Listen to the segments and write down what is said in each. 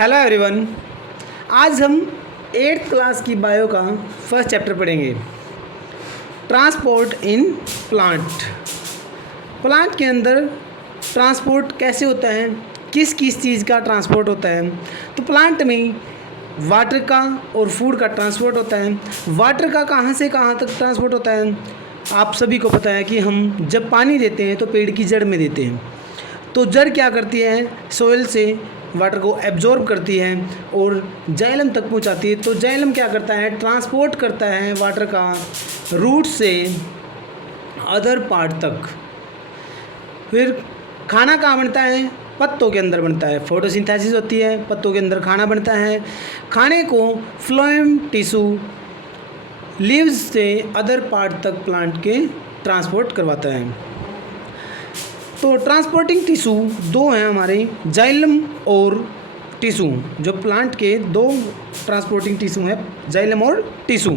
Hello everyone. आज हम 8th class की बायो का फर्स्ट चैप्टर पढ़ेंगे, ट्रांसपोर्ट इन प्लांट। प्लांट के अंदर ट्रांसपोर्ट कैसे होता है, किस किस चीज़ का ट्रांसपोर्ट होता है। तो प्लांट में वाटर का और फूड का ट्रांसपोर्ट होता है। वाटर का कहाँ से कहाँ तक ट्रांसपोर्ट होता है, आप सभी को पता है कि हम जब पानी देते हैं तो पेड़ की जड़ में देते हैं। तो जड़ क्या करती है, सोइल से वाटर को एब्जॉर्ब करती है और जाइलम तक पहुंचाती है। तो जाइलम क्या करता है, ट्रांसपोर्ट करता है वाटर का रूट से अदर पार्ट तक। फिर खाना कहाँ बनता है, पत्तों के अंदर बनता है। फोटोसिंथेसिस होती है, पत्तों के अंदर खाना बनता है। खाने को फ्लोएम टिश्यू लीव्स से अदर पार्ट तक प्लांट के ट्रांसपोर्ट करवाता है। तो ट्रांसपोर्टिंग टिश्यू दो हैं हमारे, जाइलम और टिश्यू। जो प्लांट के दो ट्रांसपोर्टिंग टिश्यू हैं, जाइलम और tissue.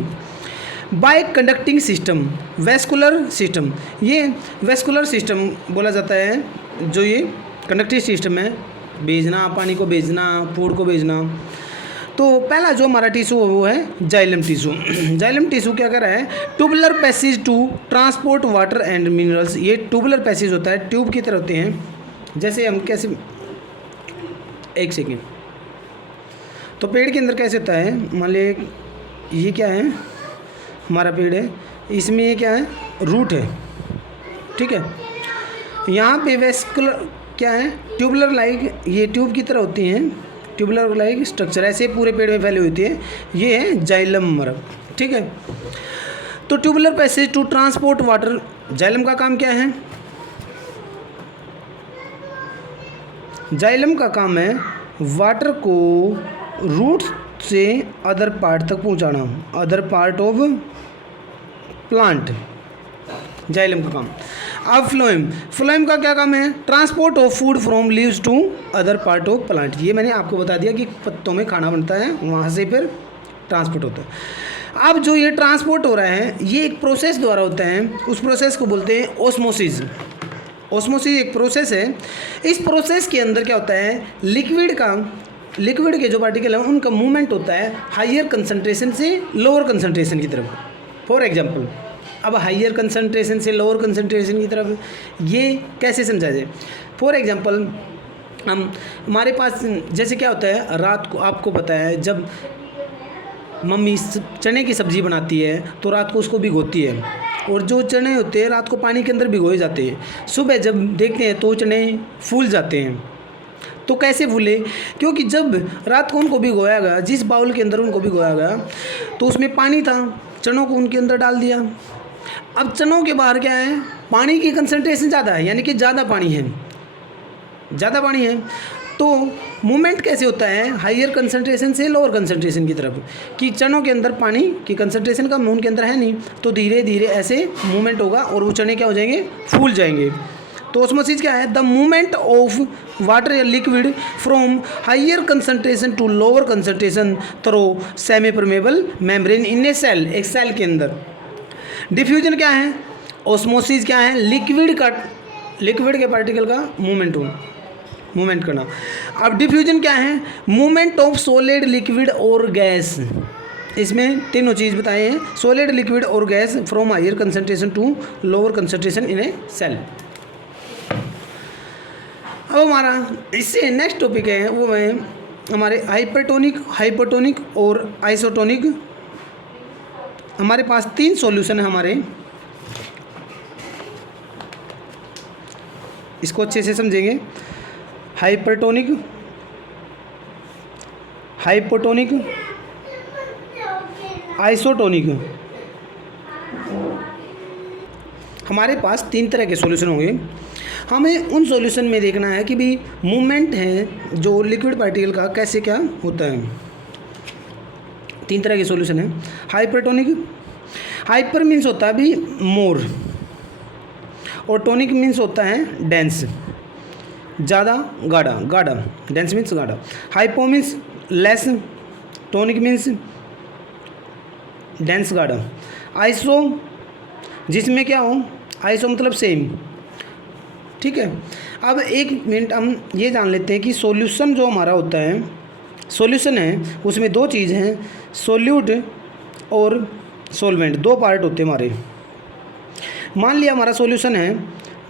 Bye conducting system, vascular system, ये वेस्कुलर सिस्टम बोला जाता है। जो ये कंडक्टिव सिस्टम है, भेजना, पानी को भेजना, फूड को भेजना। तो पहला जो हमारा टिश्यू वो है जाइलम टिश्यू। जाइलम टिश्यू क्या कर रहा है, tubular passage to transport water and minerals. ये ट्यूबुलर पैसेज होता है, ट्यूब की तरह होते हैं। जैसे हम कैसे, एक सेकेंड, तो पेड़ के अंदर कैसे होता है, मान लीजिए ये क्या है, हमारा पेड़ है, इसमें ये क्या है, रूट है, ठीक है। यहाँ पे वेस्कुलर क्या है, ट्यूबुलर लाइक, ये ट्यूब की तरह होती हैं, ट्यूबुलर लाइक स्ट्रक्चर ऐसे पूरे पेड़ में फैली होती है। ये है जाइलम मरब, ठीक है। तो tubular passage to transport water, xylem का काम क्या है, जाइलम का काम है वाटर को रूट से अदर पार्ट तक पहुंचाना, other part of plant, xylem का काम। अब फ्लोएम, फ्लोएम का क्या काम है, transport of food from leaves to other part of plant. ये मैंने आपको बता दिया कि पत्तों में खाना बनता है, वहाँ से फिर ट्रांसपोर्ट होता है। अब जो ये ट्रांसपोर्ट हो रहा है, ये एक प्रोसेस द्वारा होता है। उस प्रोसेस को बोलते हैं ओस्मोसिस। ओस्मोसिस एक प्रोसेस है। इस प्रोसेस के अंदर क्या होता है, लिक्विड के जो पार्टिकल हैं उनका मूवमेंट होता है हाइयर कंसनट्रेशन से लोअर कंसनट्रेशन की तरफ। फॉर एग्जाम्पल, अब हाइयर कंसनट्रेशन से लोअर कंसनट्रेशन की तरफ, ये कैसे समझा जाए। फॉर एग्जांपल, हमारे पास जैसे क्या होता है, रात को आपको पता है जब मम्मी चने की सब्ज़ी बनाती है तो रात को उसको भिगोती है, और जो चने होते हैं रात को पानी के अंदर भिगोए जाते हैं। सुबह जब देखते हैं तो चने फूल जाते हैं। तो कैसे फूले, क्योंकि जब रात को उनको भिगोया गया, जिस बाउल के अंदर उनको भिगोया गया तो उसमें पानी था, चनों को उनके अंदर डाल दिया। अब चनों के बाहर क्या है, पानी की कंसंट्रेशन ज़्यादा है, यानी कि ज़्यादा पानी है, ज़्यादा पानी है। तो मूवमेंट कैसे होता है, हाइयर कंसंट्रेशन से लोअर कंसंट्रेशन की तरफ, कि चनों के अंदर पानी की कंसंट्रेशन कम उनके अंदर है नहीं, तो धीरे धीरे ऐसे मूवमेंट होगा और वो चने क्या हो जाएंगे, फूल जाएंगे। तो ओस्मोसिस क्या है, द मूवमेंट ऑफ वाटर या liquid from higher concentration to lower concentration through semi permeable membrane in a cell, एक सेल के अंदर। डिफ्यूजन क्या है, ओस्मोसिस क्या है, लिक्विड के पार्टिकल का मूवमेंट करना। अब डिफ्यूजन क्या है, मूवमेंट ऑफ सॉलिड, लिक्विड और गैस। इसमें तीनों चीज़ बताए हैं, सॉलिड, लिक्विड और gas from higher concentration to lower concentration in a cell. अब हमारा इससे नेक्स्ट टॉपिक है वो है हमारे हाइपरटोनिक और आइसोटोनिक। हमारे पास 3 सॉल्यूशन है हमारे, इसको अच्छे से समझेंगे। Hypertonic, hypotonic, isotonic. हमारे पास 3 तरह के सॉल्यूशन होंगे। हमें उन सॉल्यूशन में देखना है कि भी मूवमेंट है जो लिक्विड पार्टिकल का कैसे क्या होता है। 3 तरह के सॉल्यूशन है। हाइपरटोनिक, हाइपर मीन्स होता है भी मोर, और टोनिक मीन्स होता है डेंस, ज़्यादा, गाढ़ा, डेंस मीन्स गाढ़ा। Hypo means less, tonic means dense, गाढ़ा। आइसो, जिसमें क्या हो, आइसो मतलब सेम, ठीक है। अब एक मिनट हम ये जान लेते हैं कि सॉल्यूशन जो हमारा होता है सॉल्यूशन है उसमें दो चीज़ हैं, सोल्यूट और सॉल्वेंट, दो पार्ट होते हैं हमारे। मान लिया हमारा सॉल्यूशन है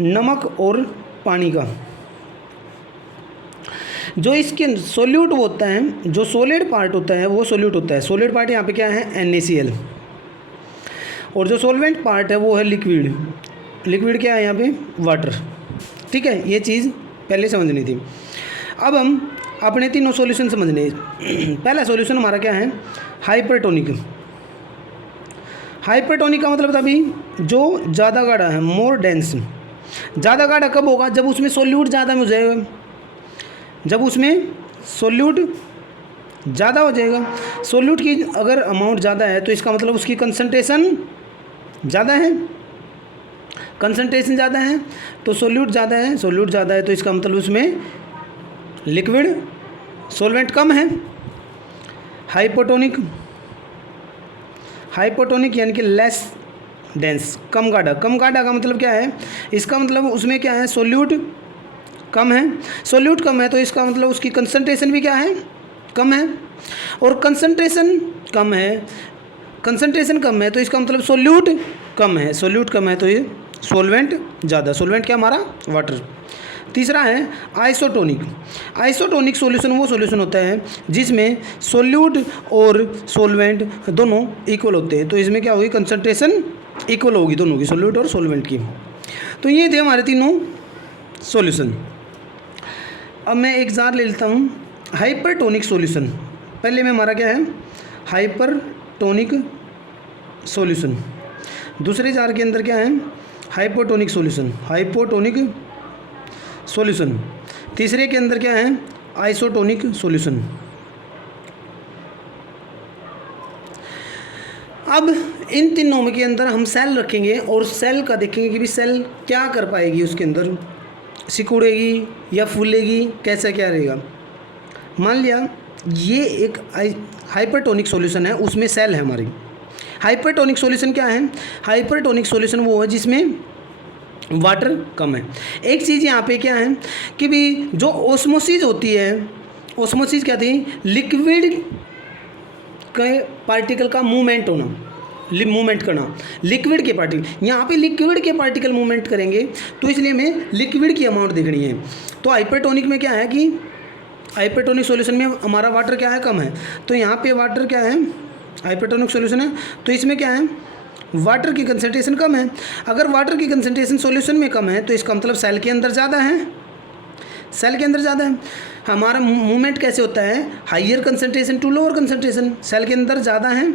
नमक और पानी का, जो इसके सोल्यूट होता है, जो सॉलिड पार्ट होता है वो सोल्यूट होता है। सॉलिड पार्ट यहाँ पे क्या है NaCl, और जो सॉल्वेंट पार्ट है वो है लिक्विड। लिक्विड क्या है यहाँ पे? वाटर। ठीक है, ये चीज़ पहले समझनी थी। अब हम अपने तीनों सॉल्यूशन समझने। पहला सॉल्यूशन हमारा क्या है? हाइपरटोनिक। हाइपरटोनिक का मतलब था अभी जो ज़्यादा गाढ़ा है, मोर डेंस। ज़्यादा गाढ़ा कब होगा? जब उसमें सोल्यूट ज़्यादा हो जाएगा। जब उसमें सोल्यूट ज़्यादा हो जाएगा, सोल्यूट की अगर अमाउंट ज़्यादा है तो इसका मतलब उसकी कंसंट्रेशन ज़्यादा है। कंसंट्रेशन ज़्यादा है तो सोल्यूट ज़्यादा है, सोल्यूट ज़्यादा है तो इसका मतलब उसमें लिक्विड सॉल्वेंट कम है। हाइपोटोनिक, हाइपोटोनिक यानी कि लेस डेंस, कम गाढ़ा। कम गाढ़ा का मतलब क्या है? इसका मतलब उसमें क्या है? सोल्यूट कम है। सोल्यूट कम है तो इसका मतलब उसकी कंसंट्रेशन भी क्या है? कम है। और कंसंट्रेशन कम है, कंसंट्रेशन कम है तो इसका मतलब सोल्यूट कम है। सोल्यूट कम है तो ये सॉल्वेंट ज़्यादा। सॉल्वेंट क्या हमारा? वाटर। तीसरा है आइसोटोनिक। आइसोटोनिक सॉल्यूशन वो सॉल्यूशन होता है जिसमें सोल्यूट और सॉल्वेंट दोनों इक्वल होते हैं। तो इसमें क्या होगी? कंसंट्रेशन इक्वल होगी दोनों की, सोल्यूट और सॉल्वेंट की। तो ये थे हमारे तीनों सॉल्यूशन। अब मैं एक जार ले लेता हूँ, हाइपरटोनिक सॉल्यूशन। पहले में हमारा क्या है? Hypertonic solution. दूसरे जार के अंदर क्या है? Hypotonic solution, hypotonic solution. तीसरे के अंदर क्या है? Isotonic solution. अब इन तीनों के अंदर हम सेल रखेंगे और सेल का देखेंगे कि भी सेल क्या कर पाएगी, उसके अंदर सिकुड़ेगी या फूलेगी, कैसा क्या रहेगा। मान लिया ये एक हाइपरटोनिक सॉल्यूशन है, उसमें सेल है हमारी। हाइपरटोनिक सॉल्यूशन क्या है? हाइपरटोनिक सॉल्यूशन वो है जिसमें वाटर कम है। एक चीज़ यहाँ पे क्या है कि भी जो ओस्मोसिस होती है, ओस्मोसिस क्या थी? लिक्विड के पार्टिकल का मूवमेंट होना, मूवमेंट करना लिक्विड के पार्टिकल। यहाँ पे लिक्विड के पार्टिकल मूवमेंट करेंगे तो इसलिए हमें लिक्विड की अमाउंट देखनी है। तो हाइपरटोनिक में क्या है कि हाइपरटोनिक सॉल्यूशन में हमारा वाटर क्या है? कम है। तो यहाँ पे वाटर क्या है? हाइपरटोनिक सॉल्यूशन है तो इसमें क्या है? वाटर की कंसंट्रेशन कम है। अगर वाटर की कंसंट्रेशन सॉल्यूशन में कम है तो इसका मतलब सेल के अंदर ज़्यादा है, सेल के अंदर ज़्यादा है। हमारा मूवमेंट कैसे होता है? Higher concentration to lower concentration. Cell के अंदर ज़्यादा है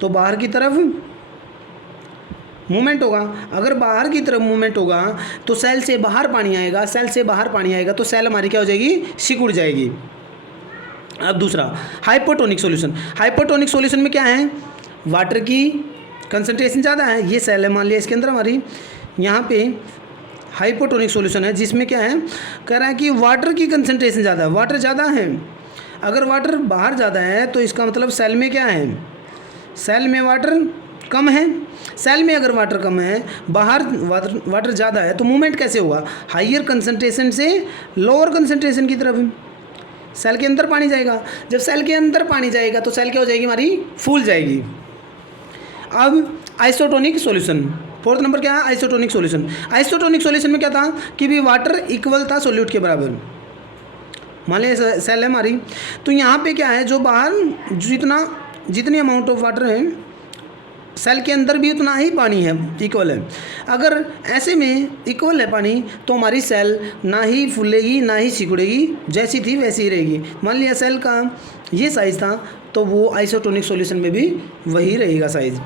तो बाहर की तरफ मूवमेंट होगा। अगर बाहर की तरफ मूवमेंट होगा तो सेल से बाहर पानी आएगा, सेल से बाहर पानी आएगा तो सेल हमारी क्या हो जाएगी? सिकुड़ जाएगी। अब दूसरा हाइपोटोनिक सॉल्यूशन। हाइपोटोनिक सॉल्यूशन में क्या है? वाटर की कंसंट्रेशन ज़्यादा है, ये सेल है मान लिया इसके अंदर हमारी। यहाँ पे हाइपोटोनिक सॉल्यूशन है जिसमें क्या है? कह रहा है कि वाटर की कंसंट्रेशन ज़्यादा है, वाटर ज़्यादा है। अगर वाटर बाहर ज़्यादा है तो इसका मतलब सेल में क्या है? सेल में वाटर कम है। सेल में अगर वाटर कम है, बाहर वाटर ज़्यादा है तो मूवमेंट कैसे होगा? हाइयर कंसंट्रेशन से लोअर कंसंट्रेशन की तरफ। सेल के अंदर पानी जाएगा, जब सेल के अंदर पानी जाएगा तो सेल क्या हो जाएगी? हमारी फूल जाएगी। अब आइसोटोनिक सॉल्यूशन, फोर्थ नंबर क्या है? Isotonic solution. आइसोटोनिक सॉल्यूशन में क्या था कि भी वाटर इक्वल था सोल्यूट के बराबर। मान लिया सेल है हमारी, तो यहाँ पे क्या है? जो बाहर जितनी अमाउंट ऑफ वाटर है सेल के अंदर भी उतना ही पानी है, इक्वल है। अगर ऐसे में इक्वल है पानी तो हमारी सेल ना ही फूलेगी ना ही सिकुड़ेगी, जैसी थी वैसी ही रहेगी। मान लिया सेल का ये साइज़ था तो वो आइसोटोनिक सॉल्यूशन में भी वही रहेगा साइज़।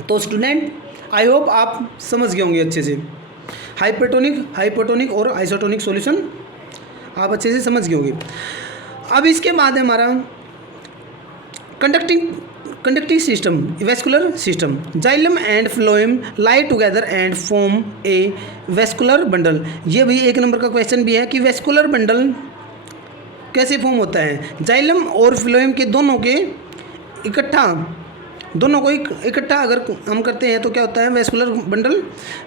तो स्टूडेंट आई होप आप समझ गए होंगे अच्छे से। हाइपरटोनिक, हाइपोटोनिक और आइसोटोनिक सॉल्यूशन आप अच्छे से समझ गए होंगे। अब इसके बाद है हमारा conducting system, vascular system. Xylem and phloem lie together and form A vascular bundle. ये भी एक नंबर का क्वेश्चन भी है कि वेस्कुलर बंडल कैसे फॉर्म होता है? जाइलम और फ्लोएम के दोनों के इकट्ठा दोनों को इकट्ठा अगर हम करते हैं तो क्या होता है, वेस्कुलर बंडल।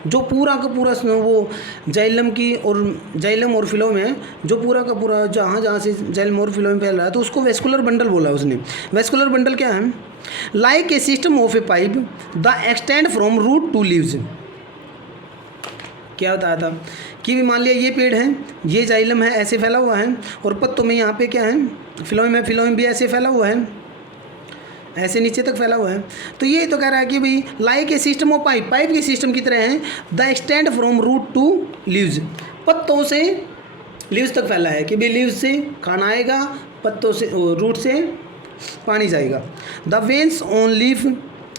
जो पूरा का पूरा वो जाइलम और फिलोम है, जो पूरा का पूरा जहाँ जहाँ से जाइलम और फिलोम फैल रहा है तो उसको वेस्कुलर बंडल बोला उसने। वेस्कुलर बंडल क्या है, like a system of a pipe the extend from root to leaves. क्या बताया था कि मान लिया ये पेड़ है, ये जाइलम है ऐसे फैला हुआ है, और पत्तों में यहाँ पे क्या है, फिलोम है, फिलोम भी ऐसे फैला हुआ है, ऐसे नीचे तक फैला हुआ है। तो ये तो कह रहा है कि भाई like a system of pipe, pipe के सिस्टम की तरह है, the extend from root to leaves, पत्तों से लीव्स तक फैला है कि भाई लीव्स से खाना आएगा, पत्तों से रूट से पानी जाएगा। The veins on leaf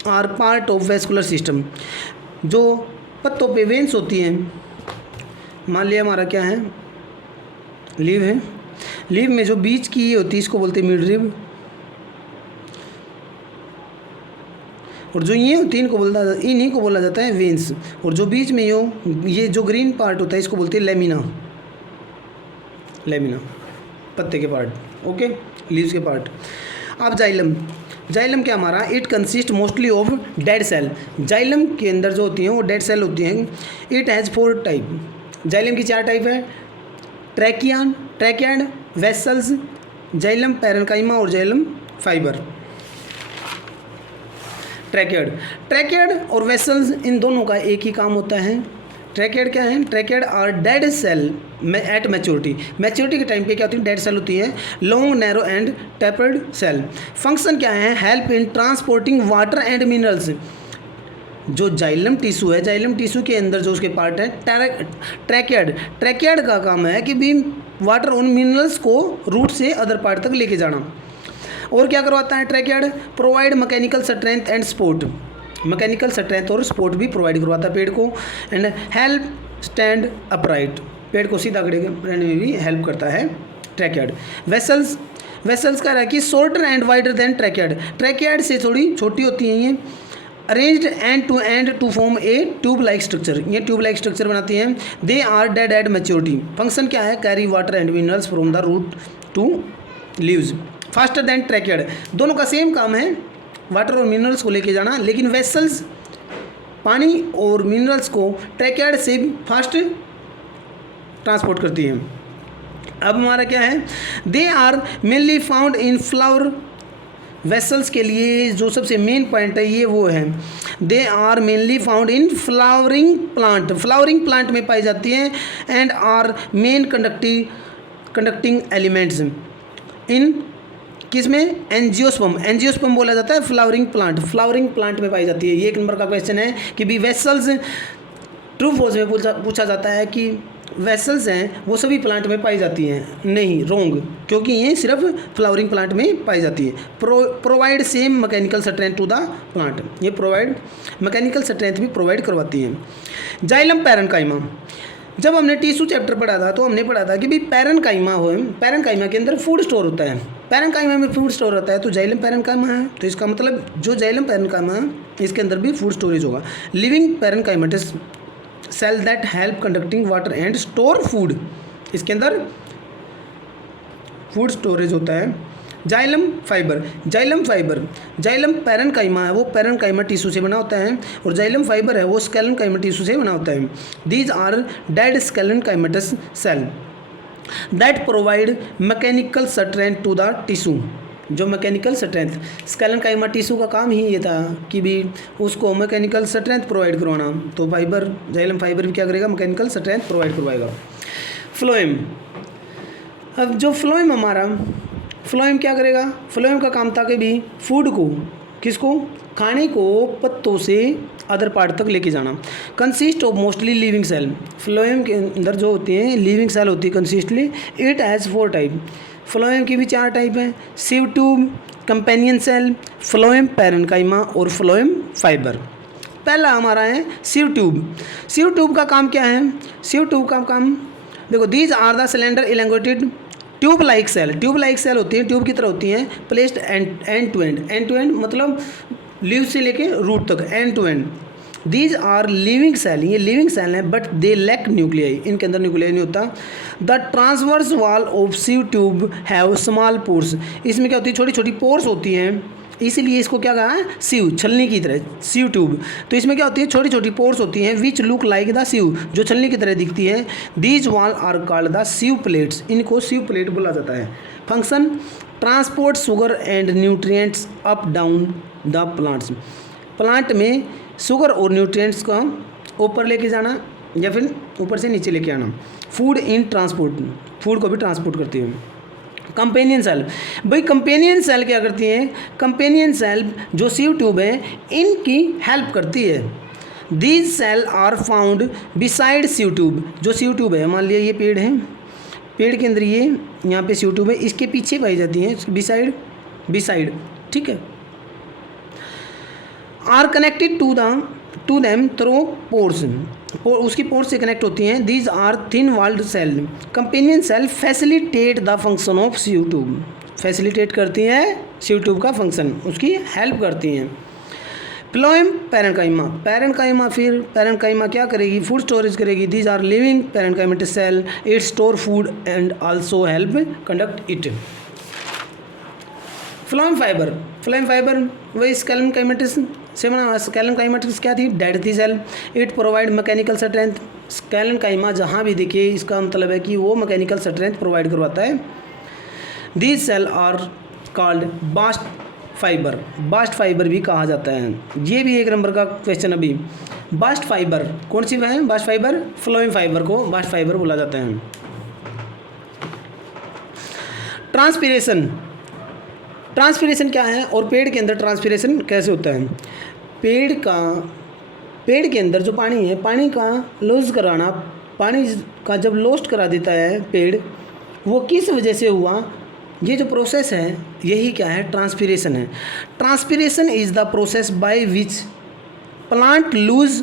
are part of vascular system, जो पत्तों पे वेन्स होती हैं, मान लिया हमारा क्या है, लीव है, लीव में जो बीच की ये होती है इसको बोलते हैं मिडरिब, और जो ये होती है इन्हीं को बोला जाता है वेन्स, और जो बीच में ये जो ग्रीन पार्ट होता है इसको बोलते हैं लेमिना, पत्ते के पार्ट, ओके, लीव्स के पार्ट। अब जाइलम क्या हमारा, it consist mostly of dead cell. Xylem के अंदर जो होती हैं वो डेड सेल होती हैं। इट हैज़ 4 टाइप, जाइलम की 4 टाइप है, ट्रैकियड, वेसल्स, जाइलम पैरेन्काइमा और जाइलम फाइबर। ट्रैकियड और वेसल्स, इन दोनों का एक ही काम होता है। ट्रैकियड क्या है, tracheid are dead cell at maturity के टाइम पे क्या होती है, डेड सेल होती है, long narrow and tapered cell. Function क्या है, help in transporting water and minerals. जो जाइलम टिश्यू है, जाइलम टिश्यू के अंदर जो उसके पार्ट है ट्रैकियड का काम है कि भी वाटर और मिनरल्स को रूट से अदर पार्ट तक लेके जाना। और क्या करवाता है tracheid, provide mechanical strength and support, mechanical strength और सपोर्ट भी प्रोवाइड करवाता है पेड़ को। एंड हेल्प स्टैंड अपराइट, पेड़ को सीधा खड़े रहने में भी हेल्प करता है ट्रैकियड। वेसल्स का है कि shorter and wider than tracheid से थोड़ी छोटी होती हैं ये। Arranged end to form a tube like structure, ये ट्यूब लाइक स्ट्रक्चर बनाती हैं। They are dead at maturity. Function क्या है, carry water and minerals from the root to leaves. Faster than tracheid, दोनों का सेम काम है, वाटर और मिनरल्स को लेके जाना, लेकिन वेसल्स पानी और मिनरल्स को ट्रैकियड से फास्ट ट्रांसपोर्ट करती हैं। अब हमारा क्या है, they are mainly found in flower. Vessels के लिए जो सबसे मेन पॉइंट है ये वो है, they are mainly found in flowering plant में पाई जाती हैं। And are main conducting elements in किसमें, एंजियोस्पर्म बोला जाता है फ्लावरिंग प्लांट में पाई जाती है। ये 1 नंबर का क्वेश्चन है कि भी वेसल्स, ट्रू फॉल्स में पूछा जाता है कि वेसल्स हैं वो सभी प्लांट में पाई जाती हैं, नहीं, रॉन्ग, क्योंकि ये सिर्फ फ्लावरिंग प्लांट में पाई जाती है। Provide same mechanical strength to the plant, ये प्रोवाइड मैकेनिकल स्ट्रेंथ भी प्रोवाइड करवाती हैं। जाइलम पैरेन्काइमा, जब हमने टिश्यू चैप्टर पढ़ा था तो हमने पढ़ा था कि भाई पैरेन्काइमा के अंदर फूड स्टोर होता है, पैरेन्काइमा में फूड स्टोर होता है, तो जाइलम पैरेन्काइमा है, तो इसका मतलब जो जाइलम पैरेन्काइमा है इसके अंदर भी फूड स्टोरेज होगा। Living parenchymatous cell that help conducting water and store food, इसके अंदर फूड स्टोरेज होता है। जाइलम पैरेन्काइमा है वो पैरेन्काइमा टिश्यू से बना होता है, और जाइलम फाइबर है वो स्केलेन्काइमा टिश्यू से बना होता है। These are dead sclerenchymatous cell that provide mechanical strength to the tissue. जो मैकेनिकल स्ट्रेंथ, स्केलेन्काइमा टिश्यू का काम ही ये था कि भी उसको मैकेनिकल स्ट्रेंथ प्रोवाइड करवाना, तो जाइलम फाइबर भी क्या करेगा, मैकेनिकल स्ट्रेंथ प्रोवाइड करवाएगा। फ्लोएम, अब जो फ्लोएम क्या करेगा, फ्लोएम का काम था कि भी फूड को, किसको, खाने को पत्तों से अदर पार्ट तक लेके जाना। Consist of mostly living cell, phloem के अंदर जो होती हैं लिविंग सेल होती है consistently. It has 4 type, phloem की भी 4 टाइप हैं, sieve tube, companion cell, phloem parenchyma और फ्लोएम फाइबर। पहला हमारा है सिव ट्यूब का काम क्या है, सिव ट्यूब का काम देखो, these are the cylinder elongated tube like cell होती है, ट्यूब की तरह होती हैं, प्लेस्ड एंड टू एंड मतलब लीव से लेके रूट तक, end to end these are living cell, ये लिविंग सेल हैं बट दे लैक न्यूक्लियाई, इनके अंदर न्यूक्लियाई नहीं होता। The transverse wall of sieve tube have small pores, इसमें क्या होती है, छोटी छोटी पोर्स होती हैं, इसीलिए इसको क्या कहा है, सीव, छलनी की तरह, सीव ट्यूब। तो इसमें क्या होती है, छोटी छोटी पोर्स होती हैं which look like the sieve, जो छलनी की तरह दिखती है। These wall are called the sieve plates, इनको सीव प्लेट बोला जाता है। Function transport sugar and nutrients up down the plants, plant में शुगर और न्यूट्रिएंट्स का ऊपर लेके जाना या फिर ऊपर से नीचे लेके आना। फूड इन ट्रांसपोर्ट, फूड को भी ट्रांसपोर्ट करती है। कंपेनियन सेल, भाई कंपेनियन सेल क्या करती हैं, कंपेनियन सेल जो सीव ट्यूब है इनकी हेल्प करती है। These cell are found beside sieve tube, जो सीव ट्यूब है, मान लिया ये पेड़ है, पेड़ के अंदर ये यहाँ पे सीव ट्यूब है, इसके पीछे पाई जाती हैं बिसाइड, बिसाइड, ठीक है। Are connected to them through pores, उसकी पोर्स से कनेक्ट होती हैं। These are thin walled cell, companion cell facilitate the function of sieve tube, facilitate करती हैं सीव ट्यूब का फंक्शन, उसकी हेल्प करती हैं। प्लोएम पैरेन्काइमा, पैरेन्काइमा, फिर पैरेन्काइमा क्या करेगी, फूड स्टोरेज करेगी। These are living parenchymatous cell, it store food and also help conduct it. Phloem fiber, phloem fiber वही स्केलम काइमेटिस से बना, स्केलम काइमेटिस क्या थी, डेड थी cell. It provide mechanical strength, sclerenchyma जहाँ भी देखिए इसका मतलब है कि वो मैकेनिकल स्ट्रेंथ प्रोवाइड करवाता है। These cell are called bast fiber, bast fiber भी कहा जाता है। ये भी एक नंबर का क्वेश्चन अभी। बास्ट फाइबर कौन सी है, बास्ट फाइबर, फ्लोएम फाइबर को बास्ट फाइबर बोला जाता है। ट्रांसपीरेशन, ट्रांसपीरेशन क्या है और पेड़ के अंदर ट्रांसपीरेशन कैसे होता है। पेड़ के अंदर जो पानी है, पानी का लॉस कराना, पानी का जब लॉस्ट करा देता है पेड़, वो किस वजह से हुआ, ये जो प्रोसेस है यही क्या है, ट्रांसपीरेशन है। Transpiration is the process by which plant loose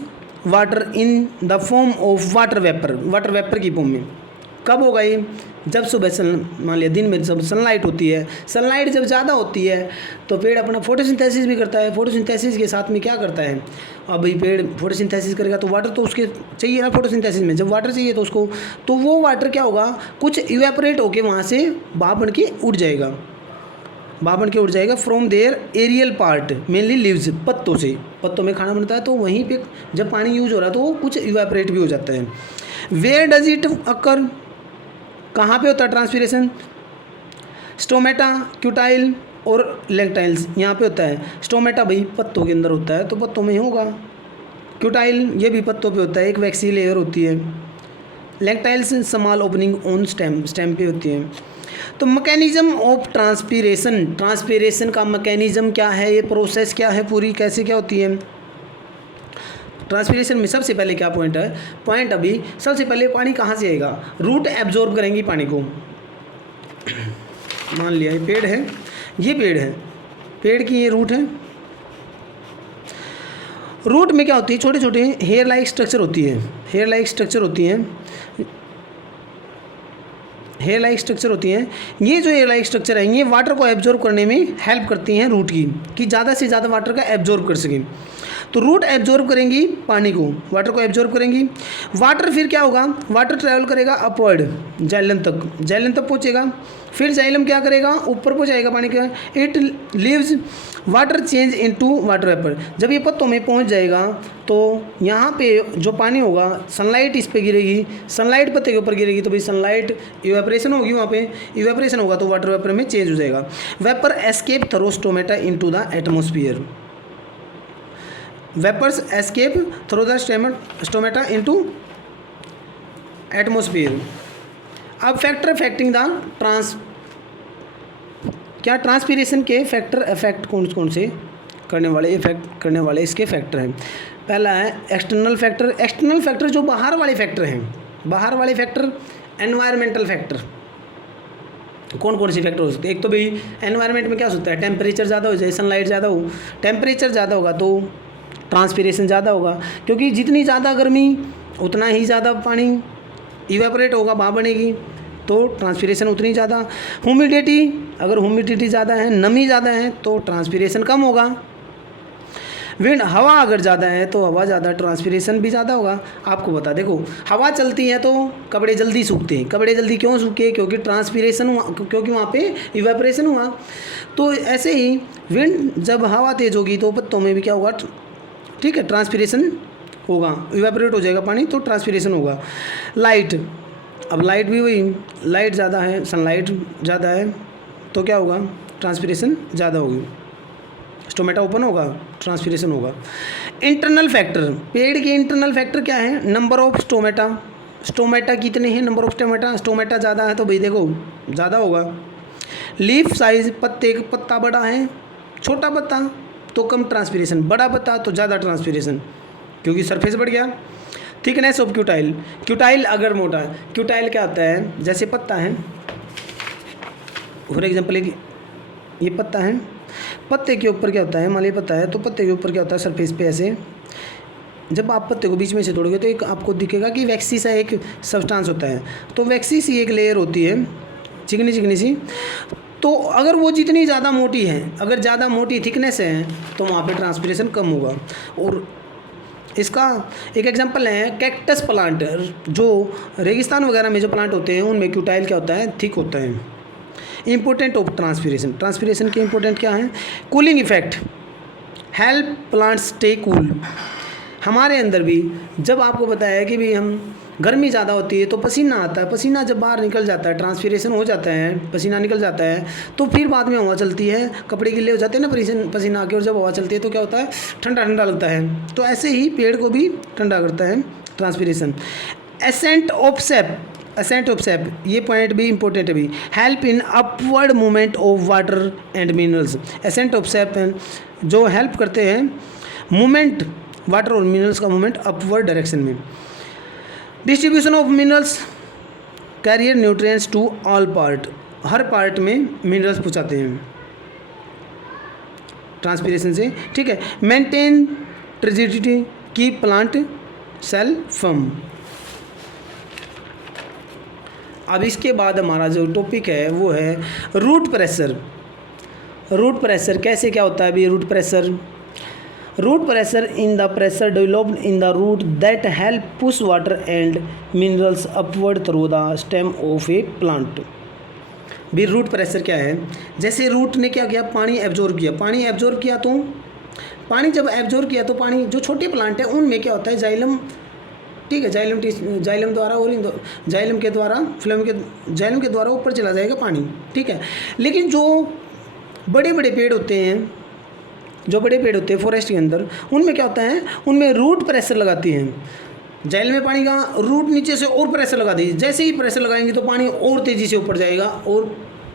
water in the form of water vapour, water vapour की फॉर्म में। कब होगा ये, जब सुबह मान लिया दिन में जब सनलाइट होती है, सनलाइट जब ज़्यादा होती है तो पेड़ अपना फोटोसिंथेसिस भी करता है। फोटोसिंथेसिस के साथ में क्या करता है, अब भाई पेड़ फोटोसिंथेसिस करेगा तो वाटर तो उसके चाहिए ना, फोटोसिंथेसिस में जब वाटर चाहिए तो उसको, तो वो वाटर क्या होगा, कुछ इवेपोरेट होके वहाँ से भाप बन के उड़ जाएगा, भाप बन के उड़ जाएगा from there aerial part, mainly leaves, पत्तों से, पत्तों में खाना बनता है तो वहीं पे जब पानी यूज हो रहा है तो वो कुछ इवेपोरेट भी हो जाता है। वेयर डज इट अकर, कहाँ पे होता है ट्रांसपीरेशन, स्टोमेटा, क्यूटाइल और लेक्टाइल्स, यहाँ पे होता है। स्टोमेटा भाई पत्तों के अंदर होता है तो पत्तों में ही होगा। क्यूटाइल ये भी पत्तों पे होता है, एक वैक्सी लेयर होती है। Lenticels small opening on stem, stem पे होती है। तो मैकेनिज्म ऑफ ट्रांसपीरेशन, ट्रांसपीरेशन का मैकेनिज्म क्या है, ये प्रोसेस क्या है पूरी, कैसे क्या होती है। ट्रांसपीरेशन में सबसे पहले क्या पॉइंट है, पॉइंट अभी सबसे पहले पानी कहाँ से आएगा, रूट एब्जॉर्ब करेंगी पानी को। मान लिया ये पेड़ है, ये पेड़ है, पेड़ की ये रूट है। रूट में क्या होती है, छोटे छोटे हेयर लाइक स्ट्रक्चर होती है, हेयर लाइक स्ट्रक्चर होती हैं, हेयर लाइक स्ट्रक्चर होती हैं। ये जो हेयर लाइक स्ट्रक्चर है ये वाटर को एब्जॉर्ब करने में हेल्प करती हैं रूट की, कि ज़्यादा से ज़्यादा वाटर का एब्जॉर्ब कर सकें। तो रूट एब्जॉर्ब करेंगी पानी को, वाटर को एब्जॉर्ब करेंगी। वाटर फिर क्या होगा, वाटर ट्रैवल करेगा अपवर्ड, जाइलम तक, जाइलम तक पहुँचेगा। फिर जाइलम क्या करेगा, ऊपर पहुँचाएगा पानी का। It leaves water change into water vapour, जब ये पत्तों में पहुँच जाएगा तो यहाँ पे जो पानी होगा, सनलाइट इस पे गिरेगी, सनलाइट पत्ते के ऊपर गिरेगी तो भाई सनलाइट इवेपोरेशन होगी, वहाँ पे इवेपोरेशन होगा तो वाटर वेपर में चेंज हो जाएगा। Vapour escape through stomata into the atmosphere, vapours escape through the stomata into atmosphere. अब फैक्टर अफेक्टिंग द क्या ट्रांसपीरेशन के फैक्टर इफेक्ट कौन कौन से करने वाले, इफेक्ट करने वाले इसके फैक्टर हैं। पहला है एक्सटर्नल फैक्टर, एक्सटर्नल फैक्टर जो बाहर वाले फैक्टर हैं, बाहर वाले फैक्टर। एनवायरमेंटल फैक्टर कौन कौन से फैक्टर हो सकते हैं, एक तो भाई एनवायरनमेंट में क्या हो सकता है, टेम्परेचर ज़्यादा हो जाए, सनलाइट ज़्यादा हो, टेम्परेचर ज़्यादा होगा तो ट्रांसपीरेशन ज़्यादा होगा, क्योंकि जितनी ज़्यादा गर्मी उतना ही ज़्यादा पानी इवेपोरेट होगा, भाप बनेगी तो ट्रांसपीरेशन उतनी ज़्यादा। ह्यूमिडिटी, अगर ह्यूमिडिटी ज़्यादा है, नमी ज़्यादा है तो ट्रांसपीरेशन कम होगा। विंड, हवा अगर ज़्यादा है तो हवा ज़्यादा, ट्रांसपिरेशन भी ज़्यादा होगा। आपको बता, देखो हवा चलती है तो कपड़े जल्दी सूखते हैं। कपड़े जल्दी क्यों सूखे? क्योंकि ट्रांसपिरेशन हुआ, क्योंकि वहाँ पे इवेपोरेशन हुआ। तो ऐसे ही विंड, जब हवा तेज़ होगी तो पत्तों में भी क्या होगा? ठीक है, ट्रांसपिरेशन होगा, इवेपोरेट हो जाएगा पानी, तो ट्रांसपिरेशन होगा। लाइट, अब लाइट भी वही, लाइट ज़्यादा है, सनलाइट ज़्यादा है तो क्या होगा? ट्रांसपिरेशन ज़्यादा होगी। स्टोमेटा ओपन होगा, ट्रांसपिरेशन होगा। इंटरनल फैक्टर, पेड़ के इंटरनल फैक्टर क्या है? नंबर ऑफ स्टोमेटा, स्टोमेटा कितने हैं? नंबर ऑफ स्टोमेटा, स्टोमेटा ज़्यादा है तो भाई देखो ज़्यादा होगा। लीफ साइज, पत्ता बड़ा है, छोटा पत्ता तो कम ट्रांसपिरेशन, बड़ा पत्ता तो ज़्यादा ट्रांसपिरेशन, क्योंकि सरफेस बढ़ गया। थिकनेस ऑफ क्यूटाइल, क्यूटाइल अगर मोटा है, क्यूटाइल क्या होता है? जैसे पत्ता है, फॉर एग्जाम्पल एक ये पत्ता है, पत्ते के ऊपर क्या होता है? मान लीजिए पत्ता है तो पत्ते के ऊपर क्या होता है? सरफेस पे ऐसे, जब आप पत्ते को बीच में से तोड़ोगे तो एक आपको दिखेगा कि वैक्सी सा एक सब्सटेंस होता है। तो वैक्सी सी एक लेयर होती है, चिकनी चिकनी सी। तो अगर वो जितनी ज़्यादा मोटी है, अगर ज़्यादा मोटी थिकनेस है तो वहाँ पे ट्रांसपिरेशन कम होगा। और इसका एक एग्जांपल है कैक्टस प्लांट, जो रेगिस्तान वगैरह में जो प्लांट होते हैं उनमें क्यूटाइल क्या होता है? थिक होता है। इंपॉर्टेंट ऑफ ट्रांसपिरेशन, ट्रांसपिरेशन के इंपॉर्टेंट क्या है? Cooling effect, help plants stay cool. हमारे अंदर भी जब आपको बताया कि भी हम गर्मी ज़्यादा होती है तो पसीना आता है, पसीना जब बाहर निकल जाता है, ट्रांसपिरेशन हो जाता है, पसीना निकल जाता है, तो फिर बाद में हवा चलती है, कपड़े गिले हो जाते हैं ना पसीना आके, और जब हवा चलती है तो क्या होता है? ठंडा ठंडा लगता है। तो ऐसे ही पेड़ को भी ठंडा करता है transpiration. Ascent of sap, ascent of sap, ये पॉइंट भी इंपॉर्टेंट है भी। Help in upward movement of water and minerals, ascent of sap जो हेल्प करते हैं मूवमेंट, वाटर और मिनरल्स का मूवमेंट अपवर्ड डायरेक्शन में। Distribution of minerals, carrier nutrients to all part, हर पार्ट में मिनरल्स पहुँचाते हैं ट्रांसपिरेशन से। ठीक है। मेंटेन ट्रिजिडिटी, की प्लांट सेल फर्म। अब इसके बाद हमारा जो टॉपिक है वो है रूट प्रेशर। रूट प्रेशर कैसे क्या होता है अभी? Root pressure, root pressure in the pressure developed in the root that help push water and minerals upward through the stem of a plant. भी रूट प्रेशर क्या है? जैसे रूट ने क्या किया? पानी एब्जॉर्ब किया, पानी एब्जॉर्ब किया, तो पानी जब एब्जॉर्ब किया तो पानी जो छोटे प्लांट है उनमें क्या होता है? जाइलम, ठीक है, जाइलम द्वारा और जाइलम के द्वारा जाइलम के द्वारा ऊपर चला जाएगा पानी। ठीक है। लेकिन जो बड़े बड़े पेड़ होते हैं, जो बड़े पेड़ होते हैं फॉरेस्ट के अंदर, उनमें क्या होता है? उनमें रूट प्रेशर लगाती हैं। जाइलम में पानी का रूट नीचे से और प्रेशर लगा दीजिए, जैसे ही प्रेशर लगाएंगे तो पानी और तेज़ी से ऊपर जाएगा और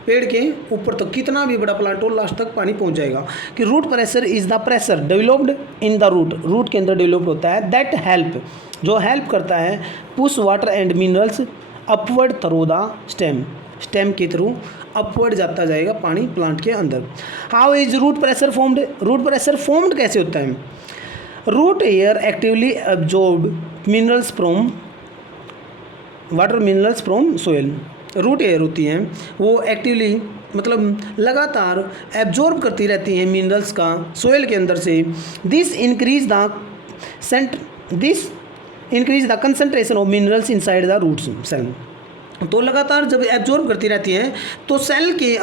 पेड़ के ऊपर तक, कितना भी बड़ा प्लांट हो लास्ट तक पानी पहुंच जाएगा। कि root pressure is the pressure developed in the root, root के अंदर डेवलप्ड होता है, दैट हेल्प, जो हेल्प करता है push water and minerals upward through the stem, stem के थ्रू अपवर्ड जाता जाएगा पानी प्लांट के अंदर। How is root pressure formed? Root pressure formed कैसे होता है? Root hair actively absorb minerals from water, minerals from soil. Root hair होती हैं वो एक्टिवली मतलब लगातार एब्जॉर्ब करती रहती हैं मिनरल्स का सोइल के अंदर से। This increase the concentration of minerals inside the roots cell. तो लगातार जब एब्जॉर्ब करती रहती हैं तो सेल के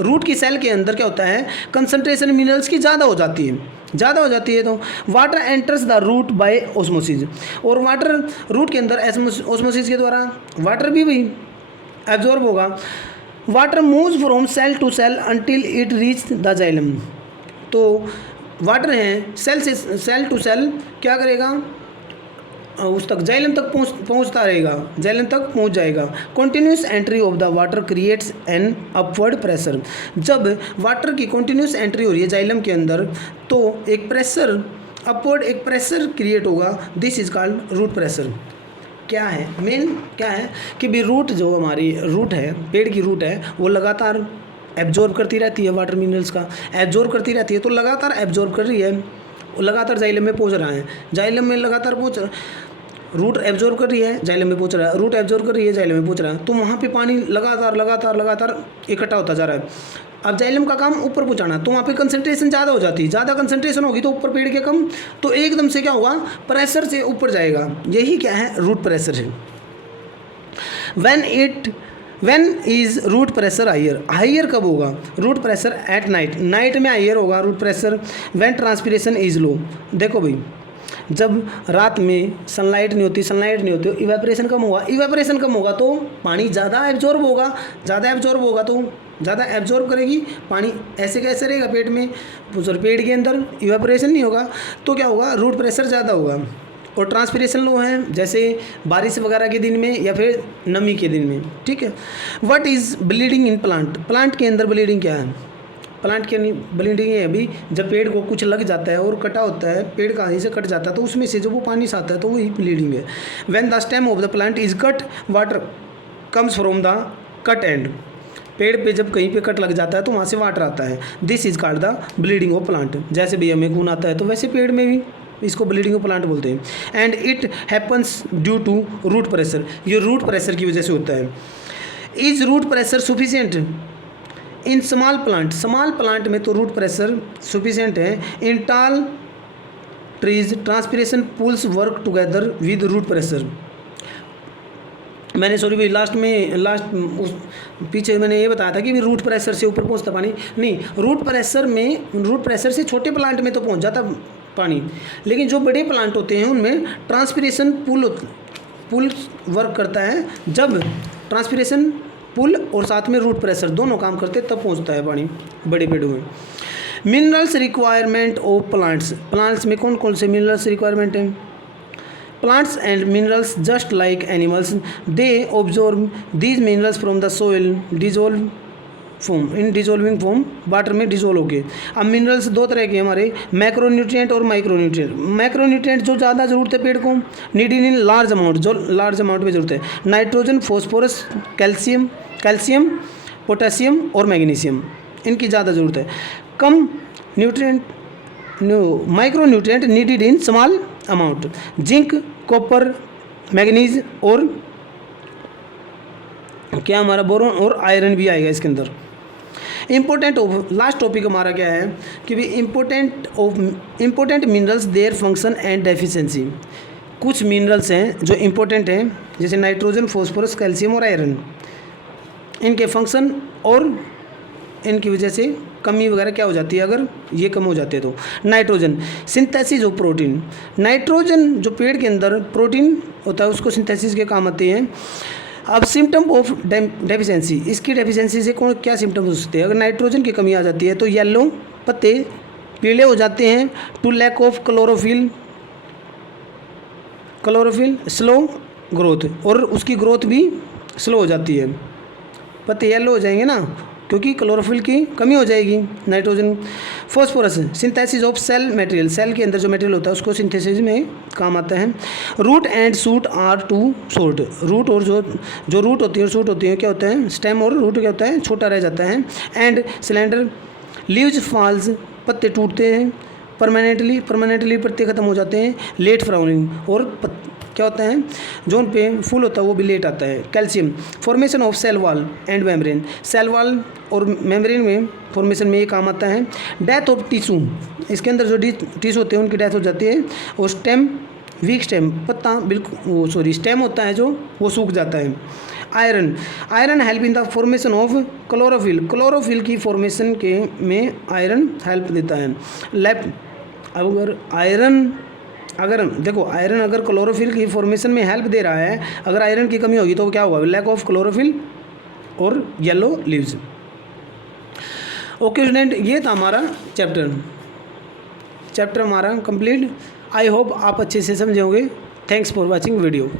रूट की सेल के अंदर क्या होता है? कंसंट्रेशन मिनरल्स की ज़्यादा हो जाती है, तो water enters the root by osmosis, और वाटर रूट के अंदर ऑस्मोसिस के द्वारा वाटर भी वही एब्जॉर्ब होगा। Water moves from cell to cell until it reach the xylem. तो वाटर है सेल टू सेल क्या करेगा? उस तक जाइलम तक पहुंचता रहेगा, जाइलम तक पहुंच जाएगा। Continuous entry of the water creates an upward pressure. जब वाटर की कंटिन्यूस एंट्री हो रही है जाइलम के अंदर तो एक प्रेशर, अपवर्ड एक प्रेशर क्रिएट होगा। This is called root pressure. क्या है मेन? क्या है कि भी रूट, जो हमारी रूट है, पेड़ की रूट है, वो लगातार एब्जॉर्ब करती रहती है वाटर मिनरल्स का, एब्जॉर्ब करती रहती है, तो लगातार एब्जॉर्ब कर रही है, लगातार जाइलम में पहुंच रहा है, जाइलम में लगातार पहुंच रूट एब्जॉर्ब कर रही है, जाइलम में पहुंच रहा है, रूट एब्जॉर्ब कर रही है, जाइलम में पहुंच रहा है, तो वहाँ पे पानी लगातार लगातार लगातार इकट्ठा होता जा रहा है। अब जाइलम का काम ऊपर पहुंचाना, तो वहाँ पे कंसंट्रेशन ज़्यादा हो जाती है, ज़्यादा कंसंट्रेशन होगी तो ऊपर पेड़ के कम, तो एकदम से क्या होगा, प्रेशर से ऊपर जाएगा, यही क्या है, रूट प्रेशर है। when is root pressure higher कब होगा, रूट प्रेशर एट नाइट में हायर होगा root pressure. when transpiration is low, देखो भाई जब रात में सनलाइट नहीं होती इवेपोरेशन कम होगा तो पानी ज़्यादा एब्जॉर्ब होगा तो ज़्यादा एब्जॉर्ब करेगी पानी, ऐसे कैसे रहेगा पेट में, पेड़ के अंदर इवेपोरेशन नहीं होगा तो क्या होगा, रूट प्रेशर ज़्यादा होगा। और ट्रांसपिरेशन लो है जैसे बारिश वगैरह के दिन में या फिर नमी के दिन में, ठीक है। What is bleeding in plant के अंदर ब्लीडिंग क्या है, प्लांट के ब्लीडिंग है अभी जब पेड़ को कुछ लग जाता है और कटा होता है, पेड़ कहीं से कट जाता है तो उसमें से जो वो पानी आता है तो वही ब्लीडिंग है। When the stem of the plant is cut water comes from the cut and, पेड़ पे जब कहीं पे कट लग जाता है तो वहाँ से वाटर आता है, this is called the bleeding of plant. जैसे भी हमें खून आता है तो वैसे पेड़ में भी इसको ब्लीडिंग ऑफ प्लांट बोलते हैं। And it happens due to root pressure, ये रूट प्रेशर की वजह से होता है। Is root pressure sufficient in small plant में तो रूट प्रेशर सुफिशिएंट है। In tall trees transpiration pulls work together with root pressure. मैंने सॉरी भाई पीछे मैंने ये बताया था कि रूट प्रेशर से ऊपर पहुंचता पानी नहीं, रूट प्रेशर से छोटे प्लांट में तो पहुंच जाता पानी, लेकिन जो बड़े प्लांट होते हैं उनमें ट्रांसपिरेशन पुल वर्क करता है। जब ट्रांसपिरेशन पुल और साथ में रूट प्रेशर दोनों काम करते तब पहुंचता है पानी बड़े पेड़ों में। मिनरल्स रिक्वायरमेंट ऑफ प्लांट्स में कौन कौन से मिनरल्स रिक्वायरमेंट हैं, plants and minerals just like animals they absorb these minerals from the soil dissolving form water में डिजोल्व हो गए। अब मिनरल्स दो तरह के हमारे, मैक्रोन्यूट्रिएंट और माइक्रोन्यूट्रिएंट। मैक्रोन्यूट्रिएंट जो ज़्यादा ज़रूरत है पेड़ को, नीडेड इन लार्ज अमाउंट, जो लार्ज अमाउंट में ज़रूरत है, नाइट्रोजन, फॉस्फोरस, कैल्शियम, पोटेशियम और मैग्नीशियम, इनकी ज़्यादा ज़रूरत है। कम micronutrient needed in small amount, zinc, copper, manganese और क्या हमारा बोरोन और आयरन भी आएगा इसके अंदर। इम्पोर्टेंट ऑफ लास्ट टॉपिक हमारा क्या है कि भी important minerals their function and deficiency. कुछ मिनरल्स हैं जो इम्पोर्टेंट हैं जैसे नाइट्रोजन, फॉस्फोरस, कैल्शियम और आयरन, इनके फंक्शन और इनकी वजह से कमी वगैरह क्या हो जाती है अगर ये कम हो जाते हैं तो। Nitrogen, synthesis of protein, nitrogen जो पेड़ के अंदर प्रोटीन होता है उसको सिंथेसिस के काम आते हैं। अब सिम्टम ऑफ डेफिशिएंसी, इसकी डेफिशिएंसी से कौन क्या सिम्टम हो सकते हैं, अगर नाइट्रोजन की कमी आ जाती है तो येलो पत्ते पीले हो जाते हैं, to lack of chlorophyll slow growth, और उसकी ग्रोथ भी स्लो हो जाती है, पत्ते येलो हो जाएंगे ना क्योंकि क्लोरोफिल की कमी हो जाएगी। Nitrogen, phosphorus, synthesis of cell material, cell के अंदर जो मटेरियल होता है उसको सिंथेसिस में काम आता है। Root and shoot are too short, root और जो रूट होती है और शूट होती है क्या होता है, स्टेम और रूट क्या होता है, छोटा रह जाता है। एंड सिलेंडर, लीव्स फॉल्स, पत्ते टूटते हैं, परमानेंटली पत्ते खत्म हो जाते हैं। लेट फ्लावरिंग, और क्या होता है जो उन पे फूल होता है वो भी लेट आता है। Calcium, formation of cell wall and membrane, cell wall और मेम्ब्रेन में फॉर्मेशन में ये काम आता है। डेथ ऑफ टिश्यू, इसके अंदर जो टिश्यू होते हैं उनकी डेथ हो जाती है। और स्टेम, वीक स्टेम, पत्ता बिल्कुल स्टेम होता है जो वो सूख जाता है। Iron help in the formation of chlorophyll की फॉर्मेशन के में आयरन हेल्प देता है। अगर देखो आयरन अगर क्लोरोफिल की फॉर्मेशन में हेल्प दे रहा है, अगर आयरन की कमी होगी तो क्या होगा, लैक ऑफ क्लोरोफिल और येलो लीव्स। ओके स्टूडेंट, ये था हमारा चैप्टर हमारा कंप्लीट। आई होप आप अच्छे से समझे होंगे। Thanks for watching video.